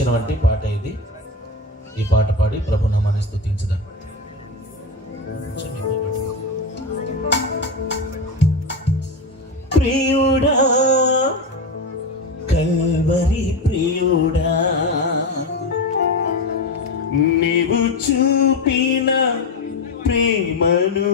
ఇచ్చినటువంటి పాట ఇది. ఈ పాట పాడి ప్రభు నామాన్ని స్థుతించదాం ప్రియుడా కల్వరి ప్రియుడా నీవు చూపిన ప్రేమను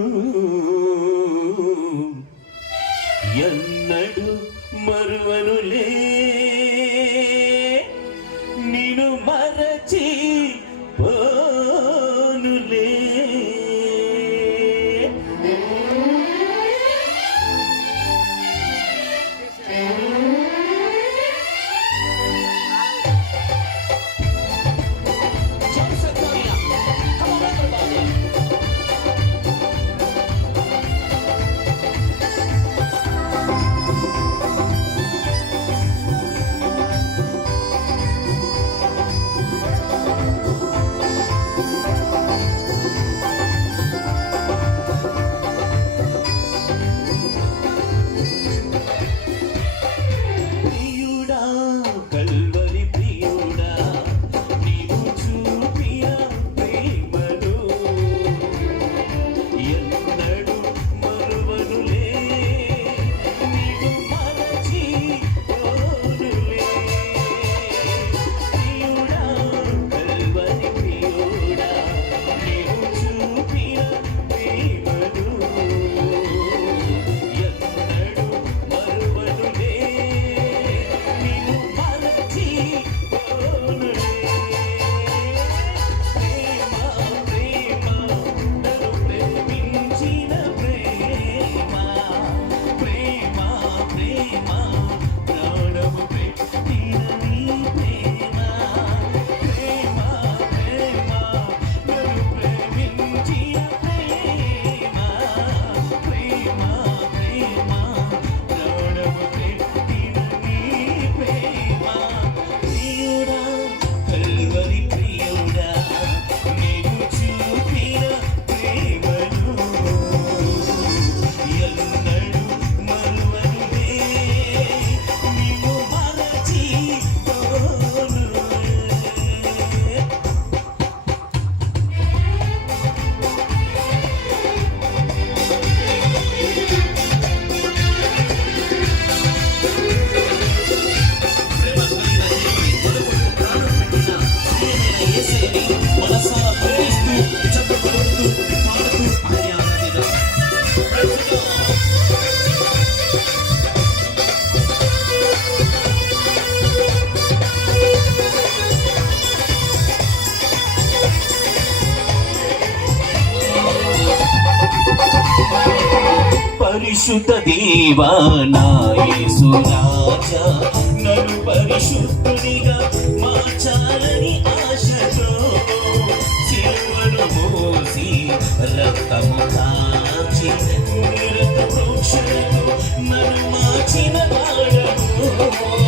పరిశుద్ధ దేవా నాయసు మార్చాలని ఆశతో రక్తము కాచి నిరత ప్రోక్షణతో నన్ను మార్చిన వాడము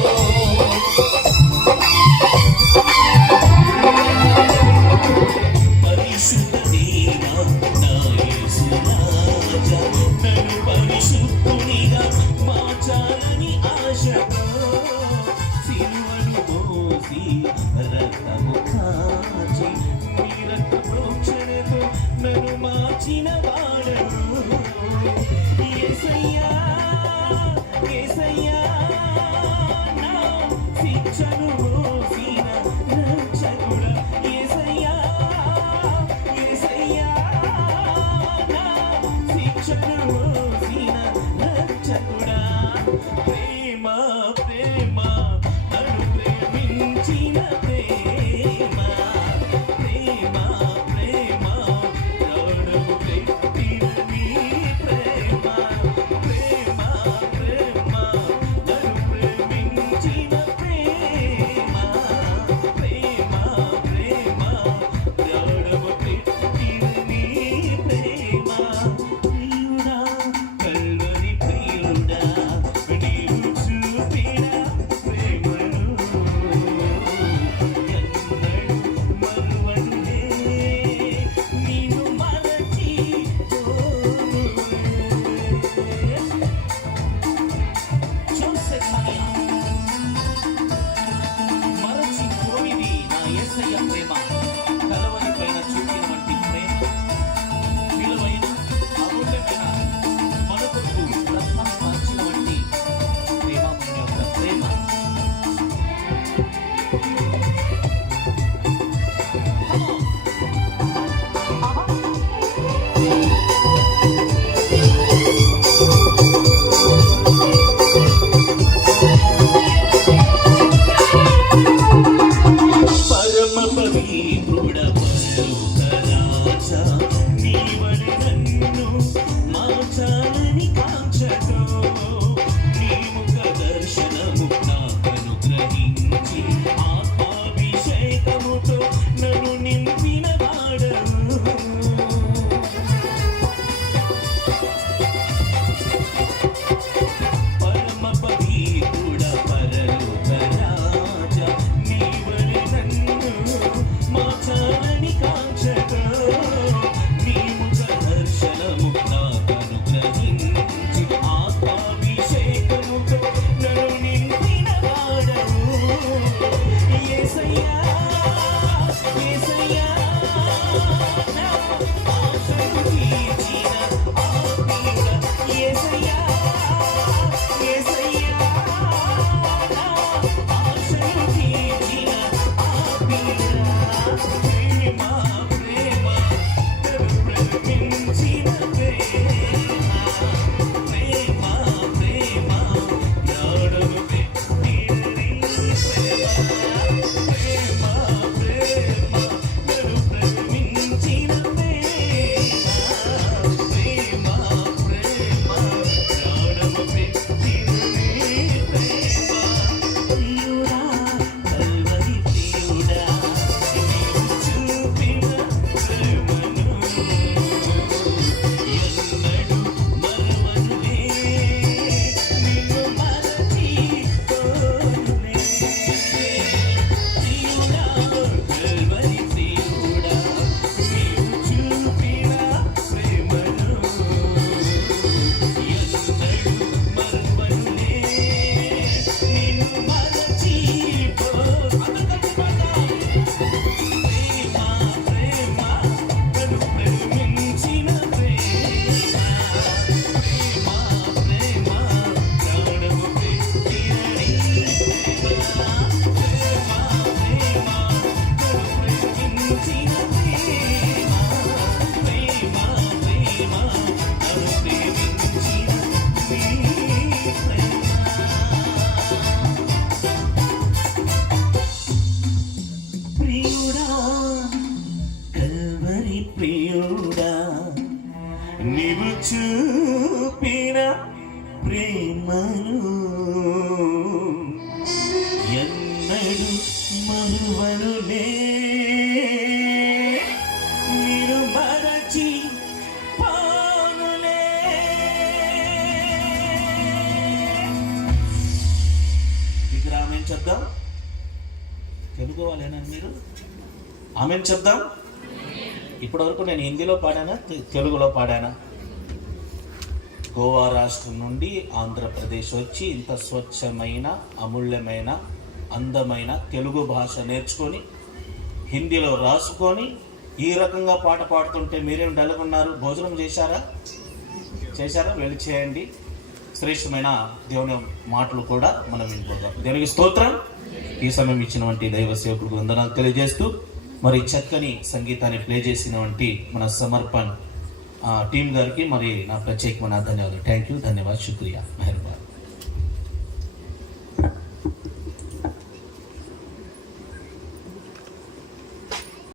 పరమ పవిత్రుడ ప్రేమను ఎన్నడు మరువనులే మీరు మరచి పానులే. ఇక్కడ ఆమె చెప్దాం. తెలుగు వాళ్ళేనా మీరు? ఆమె చెప్దాం. ఇప్పటివరకు నేను హిందీలో పాడానా? తెలుగులో పాడానా? గోవా రాష్ట్రం నుండి ఆంధ్రప్రదేశ్ వచ్చి ఇంత స్వచ్ఛమైన అమూల్యమైన అందమైన తెలుగు భాష నేర్చుకొని హిందీలో రాసుకొని ఈ రకంగా పాట పాడుతుంటే మీరేం డల్గున్నారు భోజనం చేశారా? చేశారా? వెళ్ళి చేయండి. శ్రేష్టమైన దేవుని మాటలు కూడా మనం వినిపోదాం దేవునికి స్తోత్రం. ఈ సమయం ఇచ్చినటువంటి దైవ సేవకుడికి వందనాలు తెలియజేస్తూ మరి చక్కని సంగీతాన్ని ప్లే చేసినటువంటి మన సమర్పణ్ టీం గారికి మరి నా ప్రత్యేకమైన ధన్యవాదాలు థ్యాంక్ యూ ధన్యవాదాలు శుక్రియా మెహర్బాన్